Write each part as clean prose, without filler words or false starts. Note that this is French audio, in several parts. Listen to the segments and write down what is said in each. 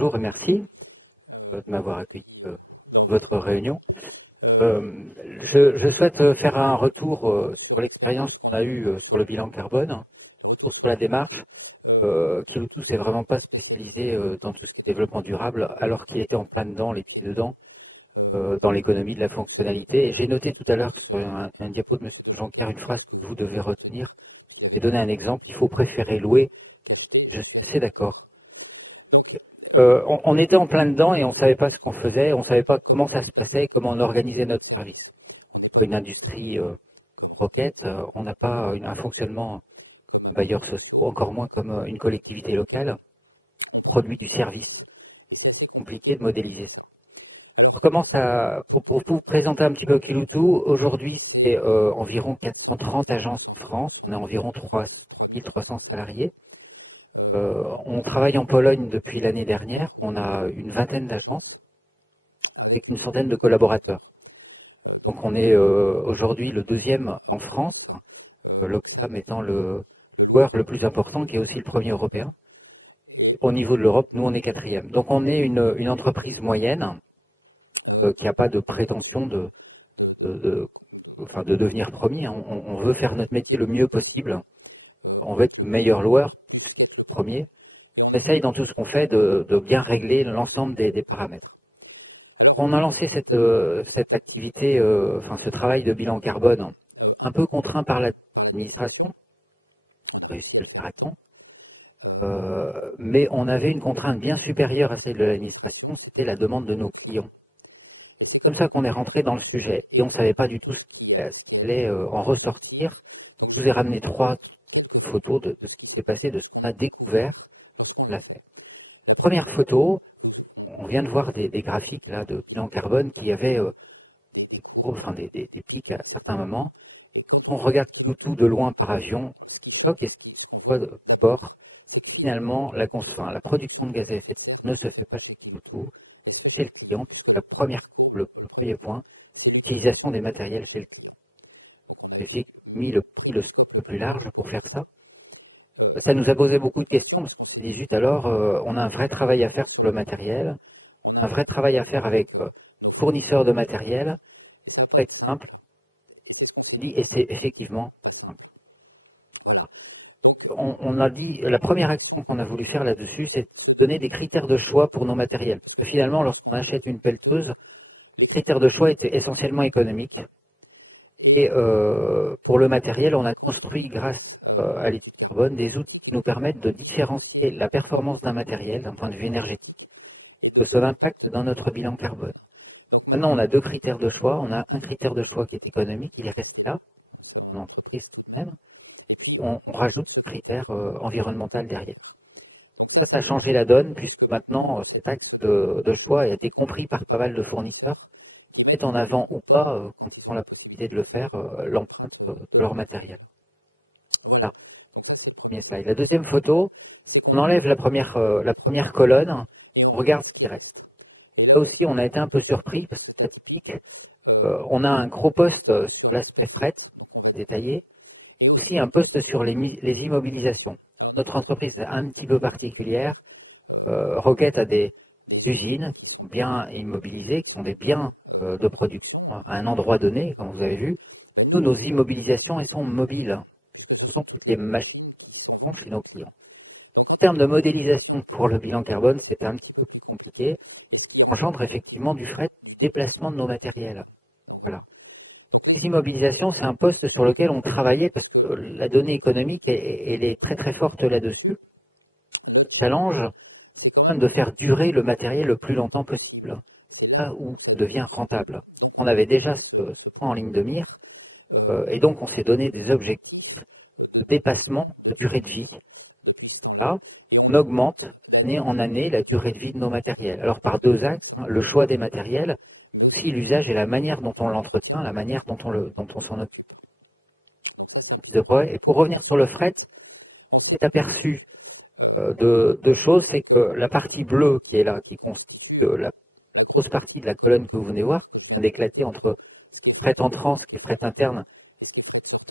Bonjour et merci de m'avoir accueilli votre réunion. Je souhaite faire un retour sur l'expérience qu'on a eue sur le bilan carbone, sur la démarche. Kiloutou s'est vraiment pas spécialisé dans tout ce qui est développement durable, alors qu'il était en plein dedans, les pieds dedans, dans l'économie de la fonctionnalité. Et j'ai noté tout à l'heure sur un diapo de M. Jean-Pierre une phrase que vous devez retenir et donner un exemple. Il faut préférer louer. Je suis assez d'accord. On était en plein dedans et on ne savait pas ce qu'on faisait, on ne savait pas comment ça se passait, comment on organisait notre service. Pour une industrie roquette, on n'a pas un fonctionnement bailleur social, encore moins comme une collectivité locale, produit du service. C'est compliqué de modéliser ça. On commence pour vous présenter un petit peu Kiloutou, aujourd'hui c'est environ 430 agences en France, on a environ 3300 salariés. On travaille en Pologne depuis l'année dernière. On a une vingtaine d'agences et une centaine de collaborateurs. Donc on est aujourd'hui le deuxième en France, l'Oxfam étant le joueur le plus important, qui est aussi le premier européen. Au niveau de l'Europe, nous on est quatrième. Donc on est une entreprise moyenne qui n'a pas de prétention de devenir premier. On veut faire notre métier le mieux possible. On veut être meilleur loueur, premier. On essaye dans tout ce qu'on fait de bien régler l'ensemble des paramètres. On a lancé cette activité, ce travail de bilan carbone, un peu contraint par l'administration, mais on avait une contrainte bien supérieure à celle de l'administration, c'était la demande de nos clients. C'est comme ça qu'on est rentré dans le sujet, et on ne savait pas du tout ce qu'il allait en ressortir. Je vous ai ramené 3 photos de ce qui s'est passé, de ce qu'on a découvert. Première photo, on vient de voir des graphiques là, de bilan carbone qui avaient des pics à certains moments. On regarde tout de loin par avion, stock et sport. Finalement, la production de gaz à effet de serre ne se fait pas tout. C'est le client, c'est le premier point, l'utilisation des matériels sélectifs. J'ai mis le plus large pour faire ça. Ça nous a posé beaucoup de questions, parce que 18, alors, on a un vrai travail à faire sur le matériel, un vrai travail à faire avec fournisseurs de matériel, très simple, et c'est effectivement simple. On a dit, la première action qu'on a voulu faire là-dessus, c'est donner des critères de choix pour nos matériels. Parce que finalement, lorsqu'on achète une pelleteuse, le critère de choix était essentiellement économique. Et pour le matériel, on a construit, grâce à l'étude carbone, des outils qui nous permettent de différencier la performance d'un matériel d'un point de vue énergétique, de son impact dans notre bilan carbone. Maintenant, on a 2 critères de choix. On a un critère de choix qui est économique, il est resté là. On rajoute ce critère environnemental derrière. Ça a changé la donne, puisque maintenant, cet axe de choix a été compris par pas mal de fournisseurs, qui mettent en avant ou pas, quand ils ont la possibilité de le faire, l'empreinte de leur matériel. La deuxième photo, on enlève la première colonne, on regarde ce qui reste. Là aussi, on a été un peu surpris, parce que on a un gros poste sur l'aspect fret, détaillé, aussi un poste sur les immobilisations. Notre entreprise est un petit peu particulière. Roquette a des usines qui sont bien immobilisées, qui ont des biens de production à un endroit donné, comme vous avez vu. Nous, nos immobilisations, elles sont mobiles. Ce sont toutes les machines qui sont chez nos clients. En termes de modélisation pour le bilan carbone, c'était un petit peu plus compliqué. Ça engendre effectivement du fret, du déplacement de nos matériels. Voilà. Les immobilisations, c'est un poste sur lequel on travaillait parce que la donnée économique, elle est très très forte là-dessus. Ça s'allonge de faire durer le matériel le plus longtemps possible. C'est ça où ça devient rentable. On avait déjà ce en ligne de mire, et donc on s'est donné des objectifs de dépassement de durée de vie. Là, on augmente année en année la durée de vie de nos matériels. Alors par 2 axes, le choix des matériels, aussi l'usage et la manière dont on l'entretient, la manière dont on s'en occupe. Et pour revenir sur le fret, on s'est aperçu de choses, c'est que la partie bleue qui est là, qui constitue la grosse partie de la colonne que vous venez voir, qui vient d'éclater entre fret entrant et fret interne.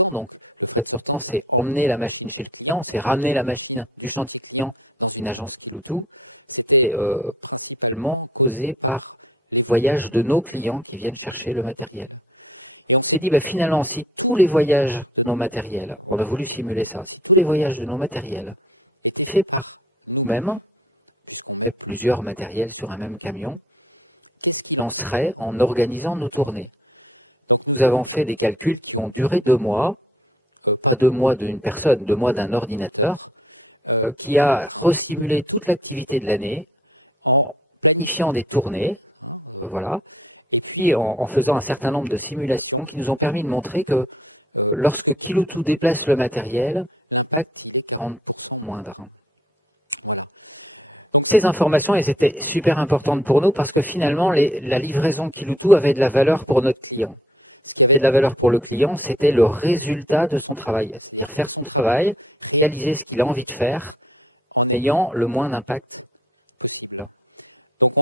Donc, l'important, c'est emmener la machine chez le client, c'est ramener la machine du chantier client, c'est une agence Bluetooth, c'est voyages de nos clients qui viennent chercher le matériel. On s'est dit, finalement, si tous les voyages de nos matériels, on a voulu simuler ça, si tous les voyages de nos matériels, faits par nous-mêmes, avec plusieurs matériels sur un même camion, on serait en organisant nos tournées. Nous avons fait des calculs qui ont duré 2 mois, 2 mois d'une personne, 2 mois d'un ordinateur, qui a restimulé toute l'activité de l'année, en planifiant des tournées, voilà, et en faisant un certain nombre de simulations qui nous ont permis de montrer que lorsque Kiloutou déplace le matériel, l'impact est moindre. Ces informations, elles étaient super importantes pour nous parce que finalement, la livraison Kiloutou avait de la valeur pour notre client. Et de la valeur pour le client, c'était le résultat de son travail. C'est-à-dire faire son travail, réaliser ce qu'il a envie de faire, en ayant le moins d'impact.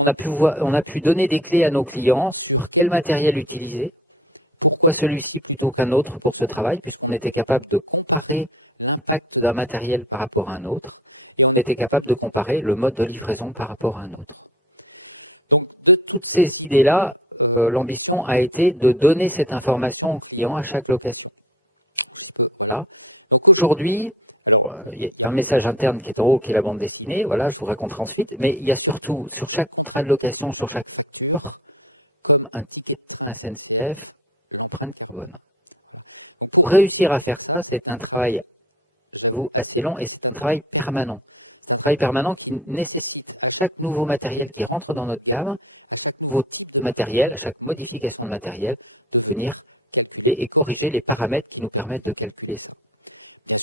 On a pu donner des clés à nos clients sur quel matériel utiliser, soit celui-ci plutôt qu'un autre pour ce travail, puisqu'on était capable de comparer l'impact d'un matériel par rapport à un autre. On était capable de comparer le mode de livraison par rapport à un autre. Toutes ces idées-là, l'ambition a été de donner cette information aux clients à chaque location. Voilà. Aujourd'hui, il y a un message interne qui est en haut, qui est la bande dessinée, voilà, je vous raconterai ensuite, mais il y a surtout, sur chaque contrat de location, sur chaque un ticket, un SNCF, un carbone. Pour réussir à faire ça, c'est un travail assez long et c'est un travail permanent. Un travail permanent qui nécessite chaque nouveau matériel qui rentre dans notre gamme, nouveau matériel, chaque modification de matériel, de venir et corriger les paramètres qui nous permettent de calculer.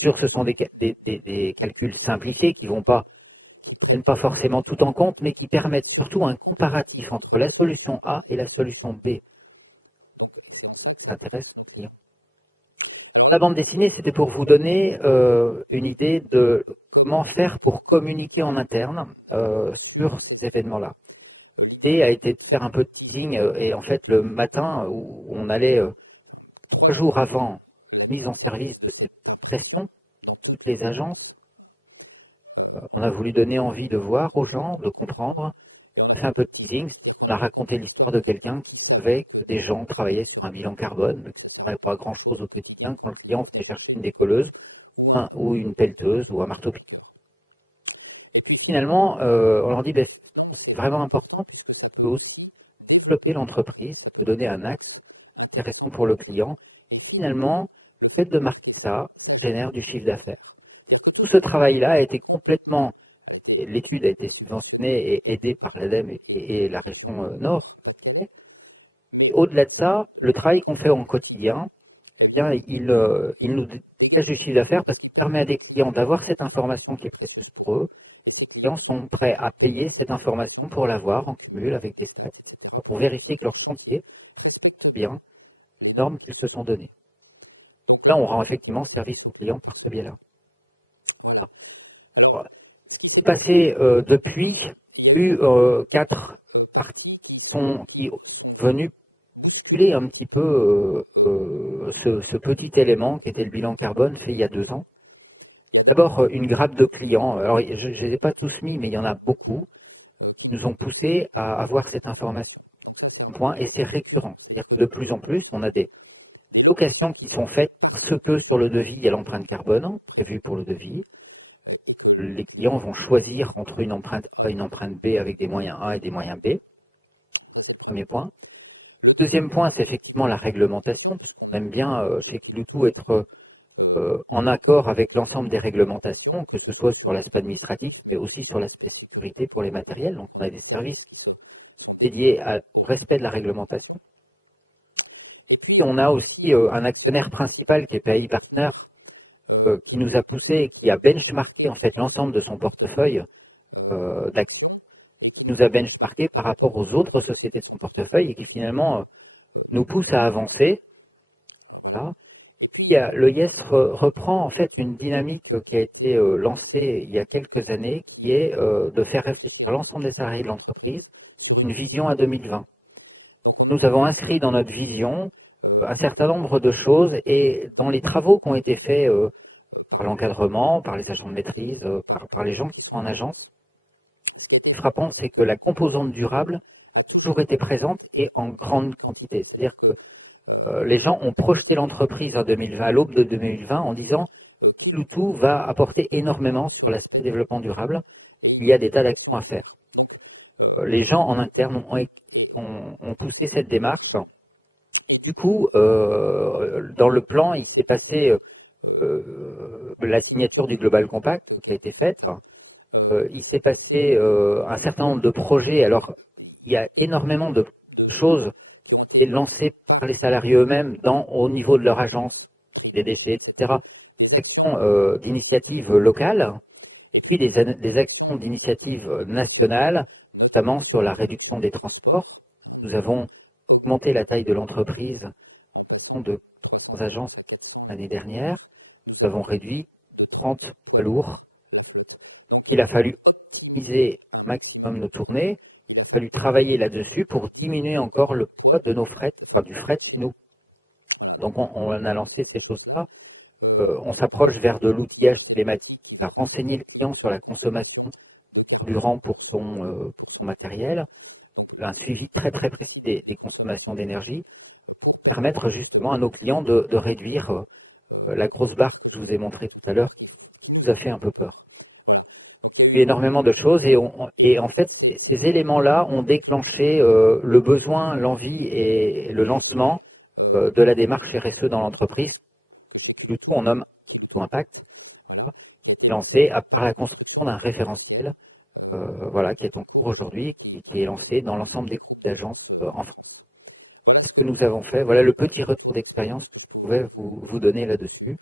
Sûr, ce sont des calculs simplifiés qui ne prennent pas forcément tout en compte, mais qui permettent surtout un comparatif entre la solution A et la solution B. Ça intéresse les clients. La bande dessinée, c'était pour vous donner une idée de comment faire pour communiquer en interne sur cet événement-là. Et a été de faire un peu de teasing, et en fait, le matin où on allait 3 jours avant mise en service de cette prestation, toutes les agences, on a voulu donner envie de voir aux gens, de comprendre. On a fait un peu de teasing, on a raconté l'histoire de quelqu'un qui savait que des gens travaillaient sur un bilan carbone, mais qui ne savait pas grand-chose au quotidien quand le client faisait chercher une décolleuse, ou une pelleteuse, ou un marteau-piqueur. Finalement, on leur dit, c'est vraiment important, il faut aussi développer l'entreprise, de donner un axe intéressant pour le client. Finalement, le fait de marquer ça génère du chiffre d'affaires. Tout ce travail-là a été complètement, l'étude a été subventionnée et aidée par l'ADEME et la région Nord. Au-delà de ça, le travail qu'on fait en quotidien, il nous dégage du chiffre d'affaires parce qu'il permet à des clients d'avoir cette information qui est précieuse pour eux. Les clients sont prêts à payer cette information pour l'avoir en cumul avec des frais, pour vérifier que leur chantier est bien les normes qu'ils se sont données. Là, on rend effectivement service aux clients par ce biais-là. Voilà. Passé depuis, eu 4 parties qui sont venues calculer un petit peu ce petit élément qui était le bilan carbone fait il y a 2 ans. D'abord, une grappe de clients. Alors, je ne les ai pas tous mis, mais il y en a beaucoup qui nous ont poussé à avoir cette information. Et c'est récurrent. C'est-à-dire que de plus en plus, on a des locations qui sont faites parce que sur le devis, il y a l'empreinte carbone, prévue pour le devis. Les clients vont choisir entre une empreinte A et une empreinte B avec des moyens A et des moyens B. Premier point. Le deuxième point, c'est effectivement la réglementation. On aime bien chez Kiloutou être en accord avec l'ensemble des réglementations, que ce soit sur l'aspect administratif, mais aussi sur l'aspect sécurité pour les matériels. Donc, on a des services dédiés au respect de la réglementation. Et on a aussi un actionnaire principal qui est PAI Partner, qui nous a poussé et qui a benchmarké en fait l'ensemble de son portefeuille d'actions, qui nous a benchmarké par rapport aux autres sociétés de son portefeuille et qui finalement nous pousse à avancer. Voilà. Le YES reprend en fait une dynamique qui a été lancée il y a quelques années, qui est de faire réfléchir l'ensemble des salariés de l'entreprise une vision à 2020. Nous avons inscrit dans notre vision un certain nombre de choses et dans les travaux qui ont été faits par l'encadrement, par les agents de maîtrise, par les gens qui sont en agence, ce qui est frappant, c'est que la composante durable toujours été présente et en grande quantité. C'est-à-dire que les gens ont projeté l'entreprise en 2020, à l'aube de 2020, en disant que Loutou va apporter énormément sur l'aspect développement durable. Il y a des tas d'actions à faire. Les gens en interne ont poussé cette démarche. Du coup, dans le plan, il s'est passé la signature du Global Compact, ça a été faite. Il s'est passé un certain nombre de projets. Alors, il y a énormément de choses qui sont lancées par les salariés eux-mêmes au niveau de leur agence, des DC, etc. D'initiatives locales, puis des actions d'initiatives nationales, notamment sur la réduction des transports. Nous avons augmenté la taille de l'entreprise de nos agences l'année dernière. Nous avons réduit 30 poids lourds. Il a fallu optimiser au maximum nos tournées. Il a fallu travailler là-dessus pour diminuer encore le poids de nos frais, enfin du fret nous. Donc on a lancé ces choses-là. On s'approche vers de l'outillage télématique à renseigner le client sur la consommation durant pour son matériel, un suivi très très précis des consommations d'énergie, permettre justement à nos clients de réduire la grosse barre que je vous ai montrée tout à l'heure, qui nous a fait un peu peur. Il y a énormément de choses et en fait ces éléments-là ont déclenché le besoin, l'envie et le lancement de la démarche RSE dans l'entreprise. Du coup, on nomme Impact, lancé par la construction d'un référentiel, qui est en cours aujourd'hui, qui est lancé dans l'ensemble des groupes d'agences en France. Ce que nous avons fait, voilà le petit retour d'expérience que je pouvais vous donner là-dessus.